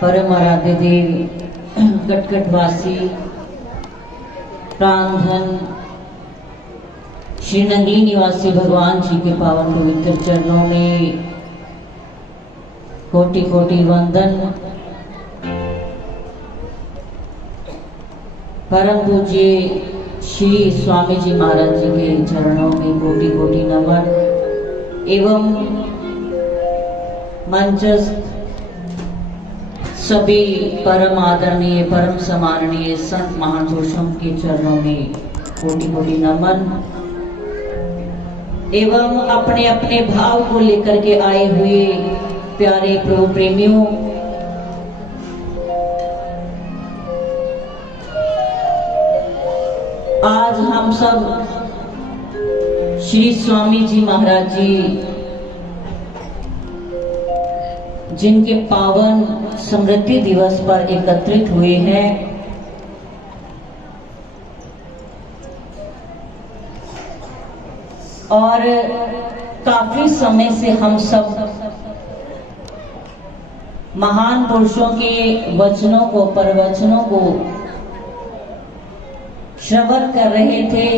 परम आराध्य देव कटकटवासी प्राणधन श्री नंगली निवासी भगवान जी के पावन पवित्र चरणों में कोटि कोटि वंदन। परम पूज्य श्री स्वामी जी महाराज जी के चरणों में कोटि कोटि नमन एवं मंचस्थ सभी परम आदरणीय परम सम्माननीय संत महापुरुषों के चरणों में कोटि कोटि नमन एवं अपने अपने भाव को लेकर के आए हुए प्यारे प्रभु प्रेमियों, आज हम सब श्री स्वामी जी महाराज जी जिनके पावन स्मृति दिवस पर एकत्रित हुए हैं। और काफी समय से हम सब महान पुरुषों के वचनों को प्रवचनों को श्रवण कर रहे थे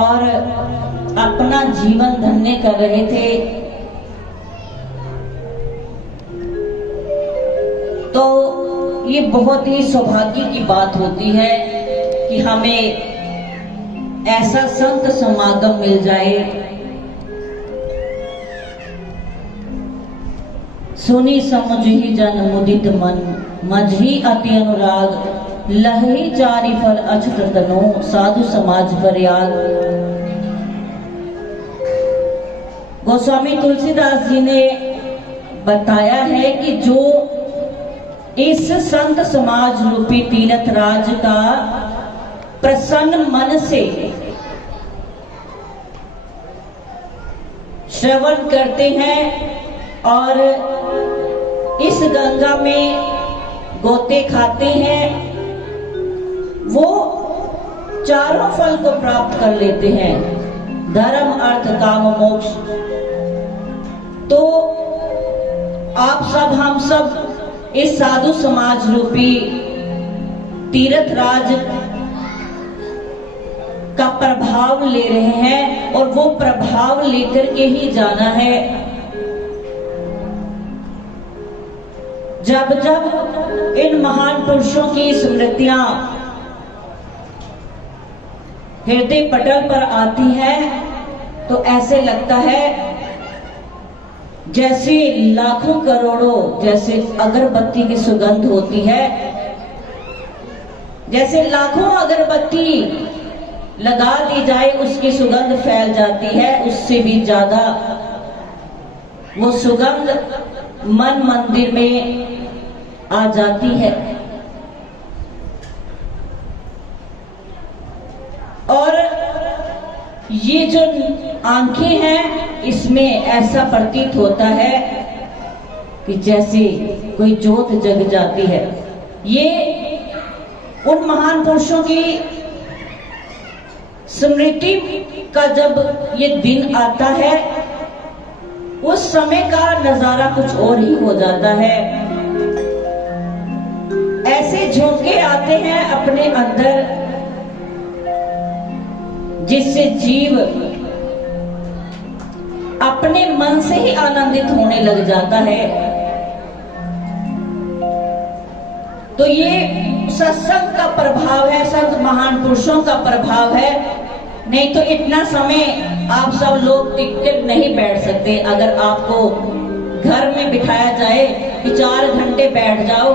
और अपना जीवन धन्य कर रहे थे। तो ये बहुत ही सौभाग्य की बात होती है कि हमें ऐसा संत समागम मिल जाए। सुनी समझी जन मुदित मन, मझी अति अनुराग, लही चारि फल अछत तनो, साधु समाज पर याद। गोस्वामी तुलसीदास जी ने बताया है कि जो इस संत समाज रूपी तीर्थ राज का प्रसन्न मन से श्रवण करते हैं और इस गंगा में गोते खाते हैं, वो चारों फल को प्राप्त कर लेते हैं, धर्म अर्थ काम मोक्ष। तो आप सब हम सब इस साधु समाज रूपी तीर्थ राज का प्रभाव ले रहे हैं और वो प्रभाव लेकर के ही जाना है। जब जब इन महान पुरुषों की स्मृतियां हृदय पटल पर आती है तो ऐसे लगता है जैसे लाखों करोड़ों जैसे अगरबत्ती की सुगंध होती है, जैसे लाखों अगरबत्ती लगा दी जाए उसकी सुगंध फैल जाती है, उससे भी ज्यादा वो सुगंध मन मंदिर में आ जाती है। और ये जो आंखें हैं इसमें ऐसा प्रतीत होता है कि जैसे कोई ज्योत जग जाती है। ये उन महान पुरुषों की स्मृति का जब ये दिन आता है उस समय का नजारा कुछ और ही हो जाता है। ऐसे झोंके आते हैं अपने अंदर जिससे जीव अपने मन से ही आनंदित होने लग जाता है। तो ये सत्संग का प्रभाव है, संत महान पुरुषों का प्रभाव है। नहीं तो इतना समय आप सब लोग टिक नहीं बैठ सकते। अगर आपको घर में बिठाया जाए कि 4 घंटे बैठ जाओ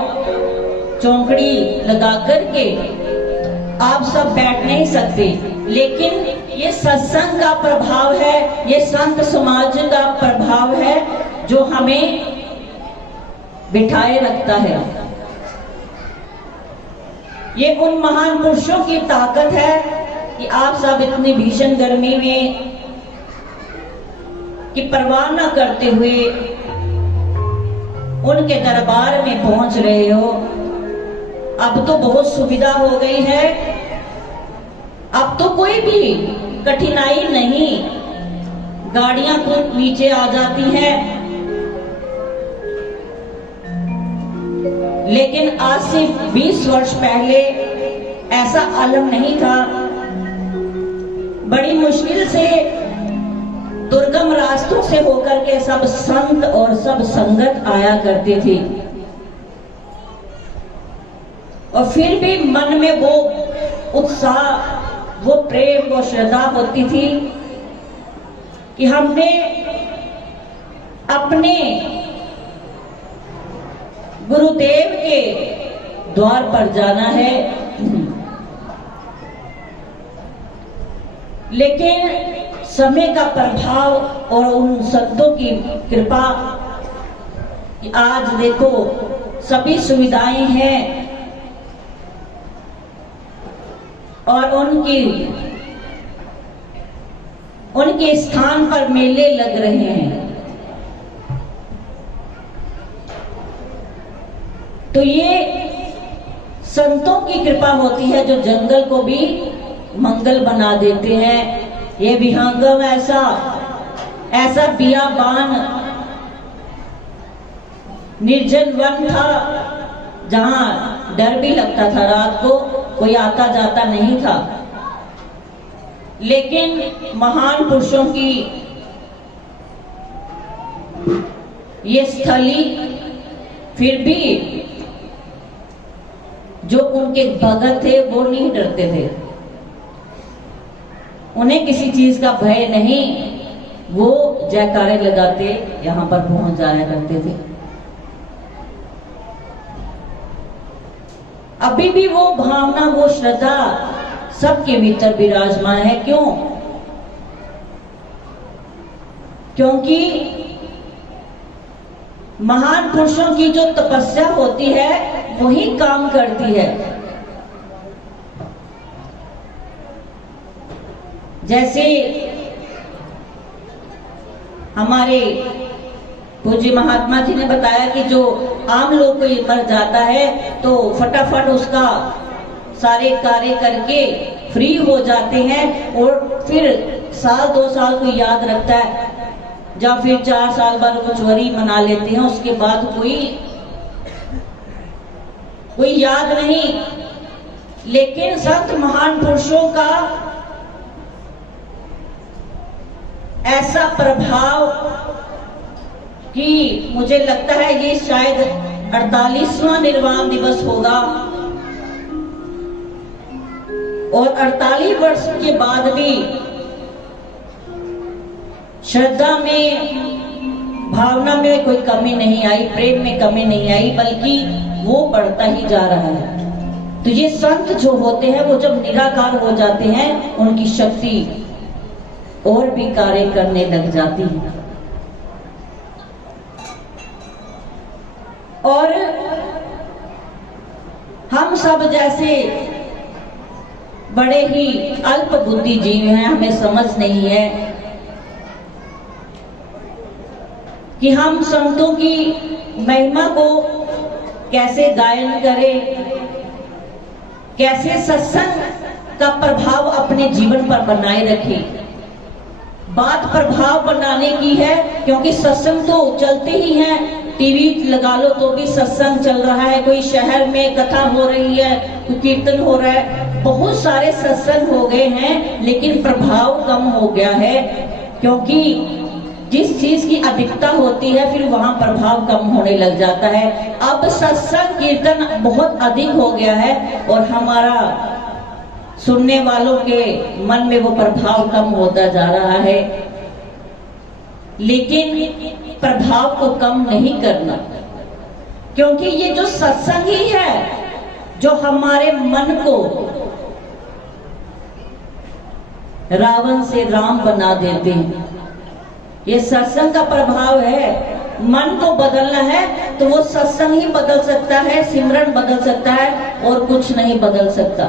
चौकड़ी लगा करके, आप सब बैठ नहीं सकते। लेकिन ये सत्संग का प्रभाव है, ये संत समाज का प्रभाव है जो हमें बिठाए रखता है। ये उन महान पुरुषों की ताकत है कि आप सब इतनी भीषण गर्मी में की परवाह न करते हुए उनके दरबार में पहुंच रहे हो। अब तो बहुत सुविधा हो गई है, अब तो कोई भी कठिनाई नहीं, गाड़ियां खुद नीचे आ जाती हैं लेकिन आज से 20 वर्ष पहले ऐसा आलम नहीं था। बड़ी मुश्किल से दुर्गम रास्तों से होकर के सब संत और सब संगत आया करते थे, और फिर भी मन में वो उत्साह, वो प्रेम, वो श्रद्धा होती थी कि हमने अपने गुरुदेव के द्वार पर जाना है। लेकिन समय का प्रभाव और उन संतों की कृपा कि आज देखो सभी सुविधाएं हैं और उनके स्थान पर मेले लग रहे हैं। तो ये संतों की कृपा होती है जो जंगल को भी मंगल बना देते हैं। ये विहंगम ऐसा बियाबान निर्जन वन था जहां डर भी लगता था, रात को कोई आता जाता नहीं था। लेकिन महान पुरुषों की ये स्थली, फिर भी जो उनके भगत थे वो नहीं डरते थे, उन्हें किसी चीज का भय नहीं, वो जयकारे लगाते यहां पर पहुंच जाया करते थे। अभी भी वो भावना, वो श्रद्धा सबके भीतर विराजमान है। क्यों? क्योंकि महान पुरुषों की जो तपस्या होती है वही काम करती है। जैसे हमारे पूज्य महात्मा जी ने बताया कि जो आम लोग कोई मर जाता है तो फटाफट उसका सारे कार्य करके फ्री हो जाते हैं, और फिर साल 2 साल कोई याद रखता है, या फिर 4 साल बाद कुछ वरी मना लेते हैं, उसके बाद कोई याद नहीं। लेकिन संत महान पुरुषों का ऐसा प्रभाव कि मुझे लगता है ये शायद 48वां निर्वाण दिवस होगा, और 48 वर्ष के बाद भी श्रद्धा में, भावना में कोई कमी नहीं आई, प्रेम में कमी नहीं आई, बल्कि वो बढ़ता ही जा रहा है। तो ये संत जो होते हैं वो जब निराकार हो जाते हैं, उनकी शक्ति और भी कार्य करने लग जाती है। और हम सब जैसे बड़े ही अल्प बुद्धि जीव हैं, हमें समझ नहीं है कि हम संतों की महिमा को कैसे गायन करें, कैसे सत्संग का प्रभाव अपने जीवन पर बनाए रखें। बात प्रभाव बनाने की है, क्योंकि सत्संग तो चलते ही हैं, टीवी लगा लो तो भी सत्संग चल रहा है, कोई शहर में कथा हो रही है, कोई कीर्तन हो रहा है, बहुत सारे सत्संग हो गए हैं, लेकिन प्रभाव कम हो गया है। क्योंकि जिस चीज की अधिकता होती है फिर वहां प्रभाव कम होने लग जाता है। अब सत्संग कीर्तन बहुत अधिक हो गया है और हमारा सुनने वालों के मन में वो प्रभाव कम होता जा रहा है। लेकिन प्रभाव को कम नहीं करना, क्योंकि ये जो सत्संग ही है जो हमारे मन को रावण से राम बना देते हैं। ये सत्संग का प्रभाव है। मन को बदलना है तो वो सत्संग ही बदल सकता है, सिमरन बदल सकता है, और कुछ नहीं बदल सकता।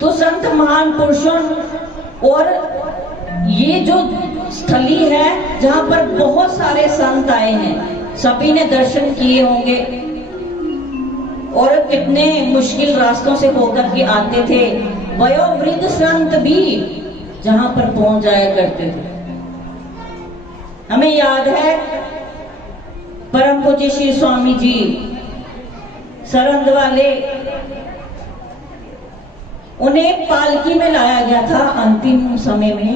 तो संत महान पुरुषों और ये जो स्थली है जहां पर बहुत सारे संत आए हैं, सभी ने दर्शन किए होंगे, और कितने मुश्किल रास्तों से होकर के आते थे। वयोवृद्ध संत भी जहां पर पहुंच जाया करते थे। हमें याद है परम पूज्य श्री स्वामी जी सरंद वाले, उन्हें पालकी में लाया गया था अंतिम समय में,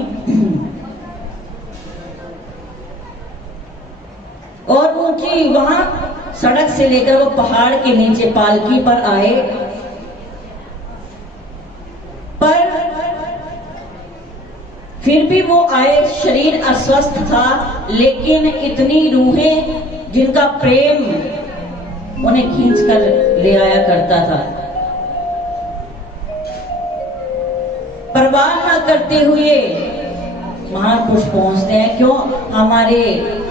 और उनकी वहां सड़क से लेकर वो पहाड़ के नीचे पालकी पर आए, पर फिर भी वो आए, शरीर अस्वस्थ था, लेकिन इतनी रूहें जिनका प्रेम उन्हें खींच कर ले आया करता था। परवाह न करते हुए महान पुरुष पहुंचते हैं, क्यों? हमारे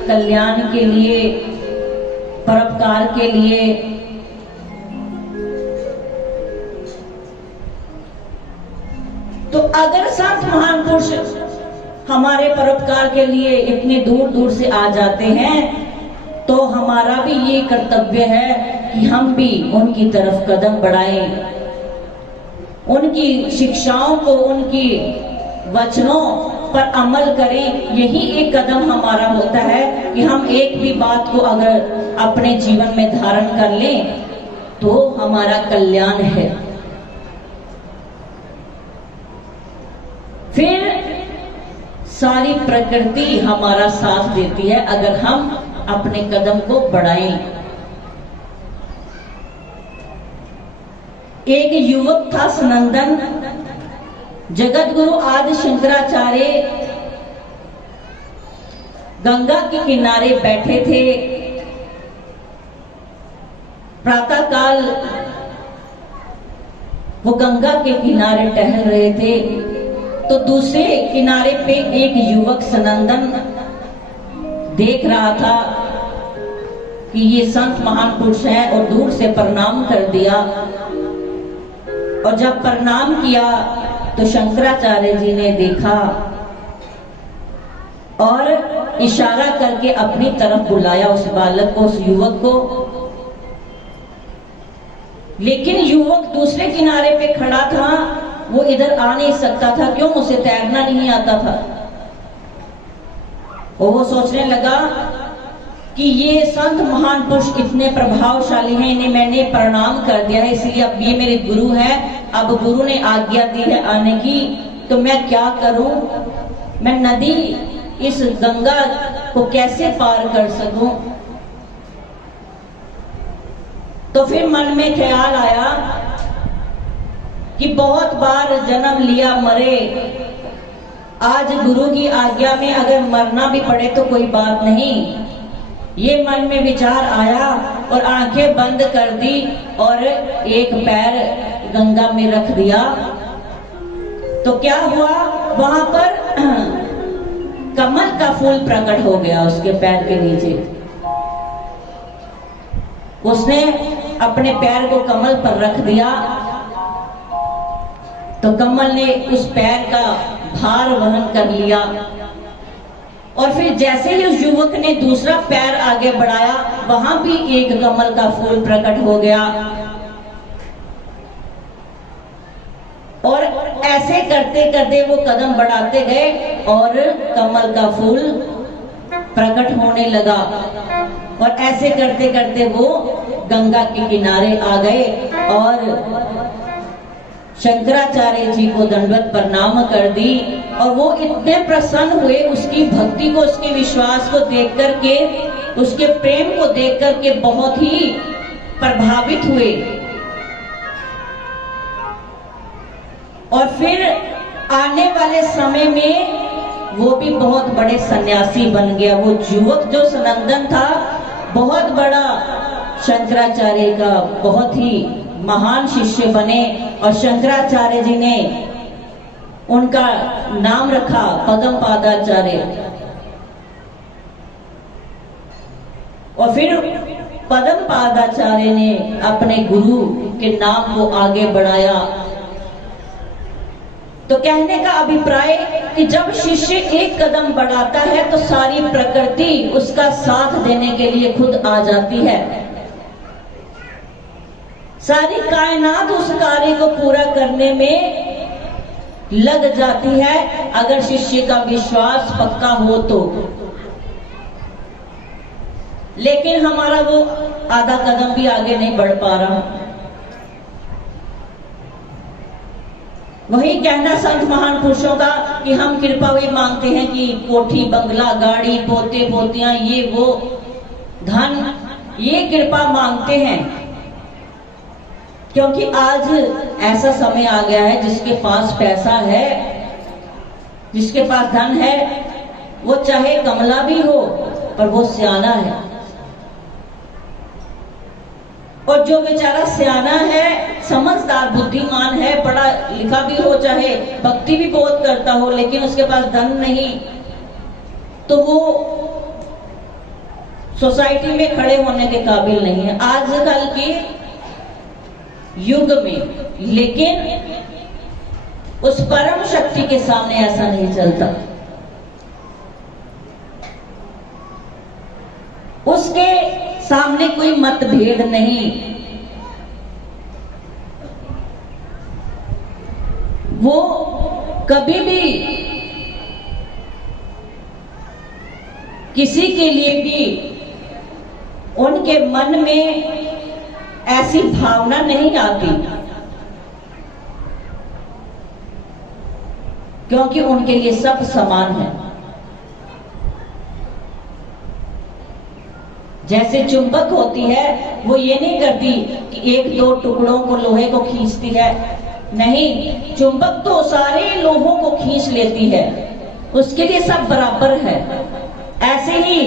कल्याण के लिए, परोपकार के लिए। तो अगर संत महान पुरुष हमारे परोपकार के लिए इतने दूर दूर से आ जाते हैं, तो हमारा भी ये कर्तव्य है कि हम भी उनकी तरफ कदम बढ़ाएं, उनकी शिक्षाओं को, उनकी वचनों पर अमल करें। यही एक कदम हमारा होता है कि हम एक भी बात को अगर अपने जीवन में धारण कर लें तो हमारा कल्याण है। फिर सारी प्रकृति हमारा साथ देती है अगर हम अपने कदम को बढ़ाएं। एक युवक था सनंदन, जगत गुरु आदि शंकराचार्य गंगा के किनारे बैठे थे। प्रातः काल वो गंगा के किनारे टहल रहे थे, तो दूसरे किनारे पे एक युवक सनंदन देख रहा था कि ये संत महान पुरुष है, और दूर से प्रणाम कर दिया। और जब प्रणाम किया तो शंकराचार्य जी ने देखा और इशारा करके अपनी तरफ बुलाया उस बालक को, उस युवक को। लेकिन युवक दूसरे किनारे पे खड़ा था, वो इधर आ नहीं सकता था। क्यों? उसे तैरना नहीं आता था। और वो सोचने लगा कि ये संत महान पुरुष इतने प्रभावशाली हैं, इन्हें मैंने प्रणाम कर दिया है, इसलिए अब ये मेरे गुरु हैं, अब गुरु ने आज्ञा दी है आने की, तो मैं क्या करूं? मैं नदी, इस गंगा को कैसे पार कर सकूं? तो फिर मन में ख्याल आया कि बहुत बार जन्म लिया मरे, आज गुरु की आज्ञा में अगर मरना भी पड़े तो कोई बात नहीं। ये मन में विचार आया और आंखें बंद कर दी और एक पैर गंगा में रख दिया। तो क्या हुआ? वहां पर कमल का फूल प्रकट हो गया उसके पैर के नीचे। उसने अपने पैर को कमल पर रख दिया, तो कमल ने उस पैर का भार वहन कर लिया। और फिर जैसे ही उस युवक ने दूसरा पैर आगे बढ़ाया, वहां भी एक कमल का फूल प्रकट हो गया। और ऐसे करते करते वो कदम बढ़ाते गए और कमल का फूल प्रकट होने लगा। और ऐसे करते करते वो गंगा के किनारे आ गए और शंकराचार्य जी को दंडवत प्रणाम कर दी। और वो इतने प्रसन्न हुए, उसकी भक्ति को, उसके विश्वास को देख करके, उसके प्रेम को देख करके बहुत ही प्रभावित हुए। और फिर आने वाले समय में वो भी बहुत बड़े सन्यासी बन गया। वो युवक जो सनंदन था, बहुत बड़ा शंकराचार्य का बहुत ही महान शिष्य बने। और शंकराचार्य जी ने उनका नाम रखा पद्म पादाचार्य। और फिर पद्म पादाचार्य ने अपने गुरु के नाम को आगे बढ़ाया। तो कहने का अभिप्राय कि जब शिष्य एक कदम बढ़ाता है तो सारी प्रकृति उसका साथ देने के लिए खुद आ जाती है। सारी कायनात उस कार्य को पूरा करने में लग जाती है, अगर शिष्य का विश्वास पक्का हो तो। लेकिन हमारा वो आधा कदम भी आगे नहीं बढ़ पा रहा। वही कहना संत महान पुरुषों का कि हम कृपा वही मांगते हैं कि कोठी बंगला गाड़ी पोते पोतियां ये वो धन, ये कृपा मांगते हैं, क्योंकि आज ऐसा समय आ गया है जिसके पास पैसा है, जिसके पास धन है, वो चाहे कमला भी हो पर वो सियाना है। और जो बेचारा सियाना है, समझदार बुद्धिमान है, पढ़ा लिखा भी हो, चाहे भक्ति भी बहुत करता हो, लेकिन उसके पास धन नहीं, तो वो सोसाइटी में खड़े होने के काबिल नहीं है आजकल के युग में। लेकिन उस परम शक्ति के सामने ऐसा नहीं चलता। उसके सामने कोई मतभेद नहीं। वो कभी भी किसी के लिए भी उनके मन में ऐसी भावना नहीं आती, क्योंकि उनके लिए सब समान है। जैसे चुंबक होती है, वो ये नहीं करती कि एक दो टुकड़ों को लोहे को खींचती है, नहीं, चुंबक तो सारे लोहों को खींच लेती है, उसके लिए सब बराबर है। ऐसे ही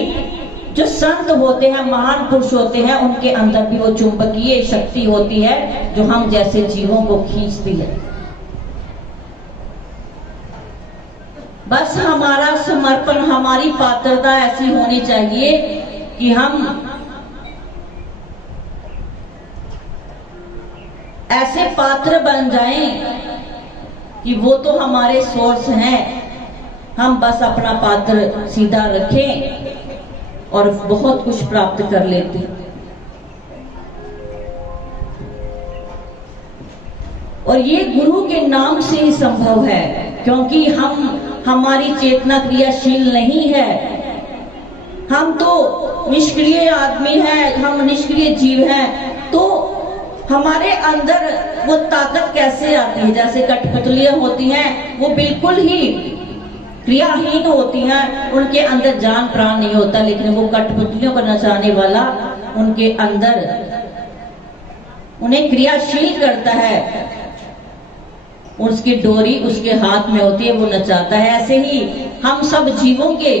जो संत होते हैं, महान पुरुष होते हैं, उनके अंदर भी वो चुंबकीय शक्ति होती है जो हम जैसे जीवों को खींचती है। बस हमारा समर्पण, हमारी पात्रता ऐसी होनी चाहिए कि हम ऐसे पात्र बन जाएं कि वो तो हमारे सोर्स हैं, हम बस अपना पात्र सीधा रखें और बहुत कुछ प्राप्त कर लेते। और ये गुरु के नाम से ही संभव है, क्योंकि हमारी चेतना क्रियाशील नहीं है। हम तो निष्क्रिय आदमी हैं, हम निष्क्रिय जीव हैं, तो हमारे अंदर वो ताकत कैसे आती है? जैसे कठपुतलियां होती हैं, वो बिल्कुल ही क्रियाहीन होती हैं, उनके अंदर जान प्राण नहीं होता, लेकिन वो कठपुतलियों को नचाने वाला उनके अंदर उन्हें क्रियाशील करता है। उसकी डोरी उसके हाथ में होती है, वो नचाता है। ऐसे ही हम सब जीवों के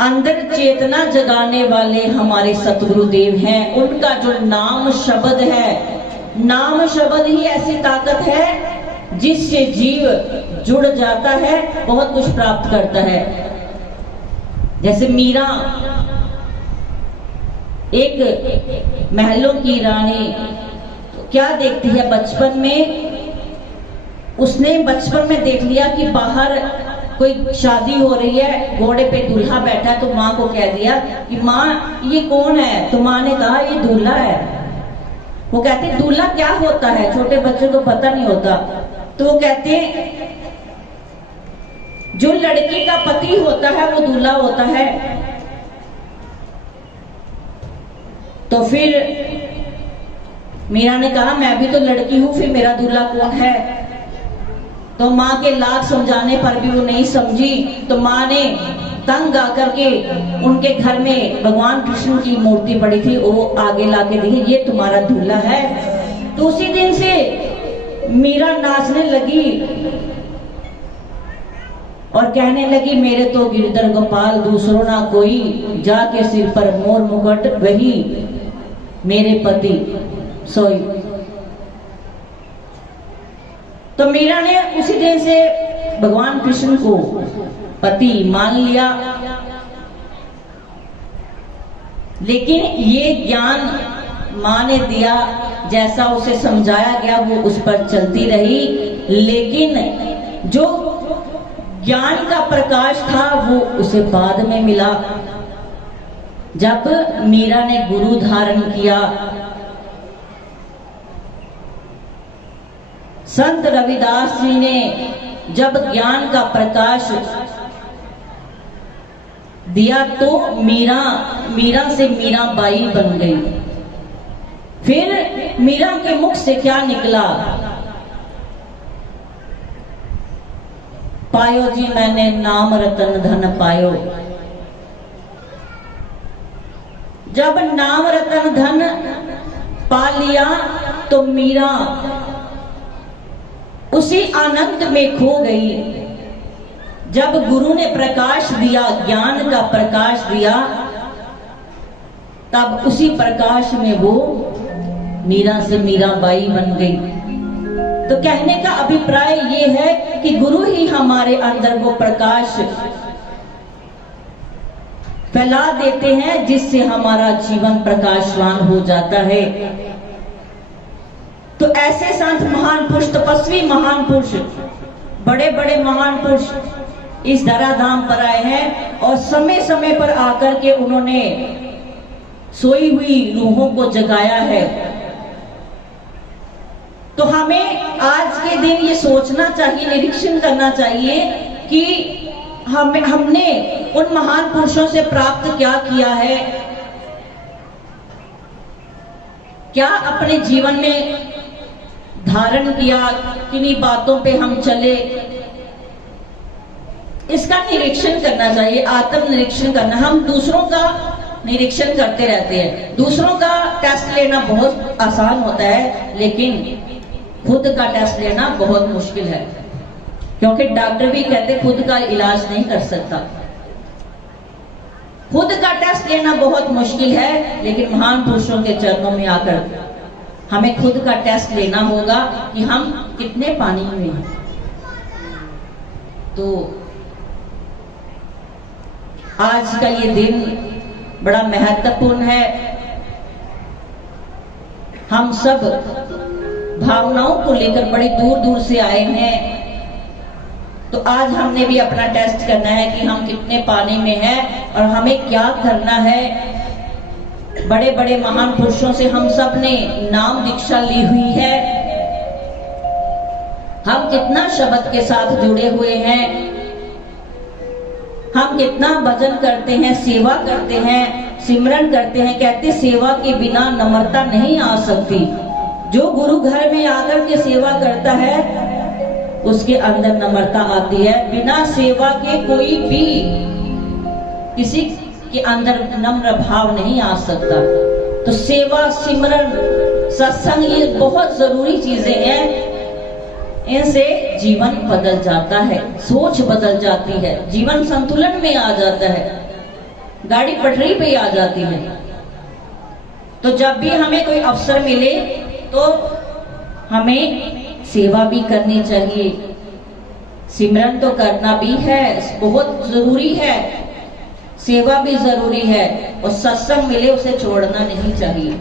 अंदर चेतना जगाने वाले हमारे सतगुरुदेव हैं। उनका जो नाम शब्द है, नाम शब्द ही ऐसी ताकत है जिससे जीव जुड़ जाता है, बहुत कुछ प्राप्त करता है। जैसे मीरा एक महलों की रानी, तो क्या देखती है बचपन में? उसने बचपन में देख लिया कि बाहर कोई शादी हो रही है, घोड़े पे दूल्हा बैठा है, तो माँ को कह दिया कि माँ ये कौन है? तो माँ ने कहा ये दूल्हा है। वो कहते दूल्हा क्या होता है? छोटे बच्चों को पता नहीं होता। तो वो कहते जो लड़की का पति होता है वो दूल्हा होता है। तो फिर मीरा ने कहा मैं भी तो लड़की हूं, फिर मेरा दूल्हा कौन है? तो माँ के लाख समझाने पर भी वो नहीं समझी। तो माँ ने तंग आकर के उनके घर में भगवान कृष्ण की मूर्ति पड़ी थी, वो आगे लाके दी, ये तुम्हारा दूल्हा है। तो उसी दिन से मीरा नाचने लगी और कहने लगी मेरे तो गिरधर गोपाल दूसरों ना कोई, जाके सिर पर मोर मुकुट वही मेरे पति सोई। तो मीरा ने उसी दिन से भगवान कृष्ण को पति मान लिया। लेकिन ये ज्ञान माँ ने दिया, जैसा उसे समझाया गया वो उस पर चलती रही। लेकिन जो ज्ञान का प्रकाश था वो उसे बाद में मिला, जब मीरा ने गुरु धारण किया। संत रविदास जी ने जब ज्ञान का प्रकाश दिया तो मीरा से मीराबाई बन गई। फिर मीरा के मुख से क्या निकला? पायो जी मैंने नाम रतन धन पायो। जब नाम रतन धन पा लिया तो मीरा उसी आनंद में खो गई। जब गुरु ने प्रकाश दिया, ज्ञान का प्रकाश दिया, तब उसी प्रकाश में वो मीरा से मीराबाई बन गई। तो कहने का अभिप्राय ये है कि गुरु ही हमारे अंदर वो प्रकाश फैला देते हैं जिससे हमारा जीवन प्रकाशवान हो जाता है। तो ऐसे संत महान पुरुष, तपस्वी महान पुरुष, बड़े बड़े महान पुरुष इस धराधाम पर आए हैं और समय समय पर आकर के उन्होंने सोई हुई रूहों को जगाया है। तो हमें आज के दिन ये सोचना चाहिए, निरीक्षण करना चाहिए कि हमने उन महान पुरुषों से प्राप्त क्या किया है, क्या अपने जीवन में धारण किया, किन्हीं बातों पे हम चले, इसका निरीक्षण करना चाहिए, आत्म निरीक्षण करना। हम दूसरों का निरीक्षण करते रहते हैं, दूसरों का टेस्ट लेना बहुत आसान होता है, लेकिन खुद का टेस्ट लेना बहुत मुश्किल है, क्योंकि डॉक्टर भी कहते खुद का इलाज नहीं कर सकता। खुद का टेस्ट लेना बहुत मुश्किल है, लेकिन महान पुरुषों के चरणों में आकर हमें खुद का टेस्ट लेना होगा कि हम कितने पानी में हैं। तो आज का ये दिन बड़ा महत्वपूर्ण है। हम सब भावनाओं को लेकर बड़ी दूर दूर से आए हैं, तो आज हमने भी अपना टेस्ट करना है कि हम कितने पानी में हैं और हमें क्या करना है। बड़े बड़े महान पुरुषों से हम सब ने नाम दीक्षा ली हुई है, हम कितना शब्द के साथ जुड़े हुए हैं, हम कितना भजन करते हैं, सेवा करते हैं, सिमरन करते हैं। कहते सेवा के बिना नम्रता नहीं आ सकती। जो गुरु घर में आकर के सेवा करता है उसके अंदर नम्रता आती है। बिना सेवा के कोई भी किसी के अंदर नम्र भाव नहीं आ सकता। तो सेवा, सिमरन, सत्संग ये बहुत जरूरी चीजें हैं। इनसे जीवन बदल जाता है, सोच बदल जाती है, जीवन संतुलन में आ जाता है, गाड़ी पटरी पे आ जाती है। तो जब भी हमें कोई अवसर मिले तो हमें सेवा भी करनी चाहिए, सिमरन तो करना भी है, बहुत जरूरी है, सेवा भी जरूरी है, और सत्संग मिले उसे छोड़ना नहीं चाहिए।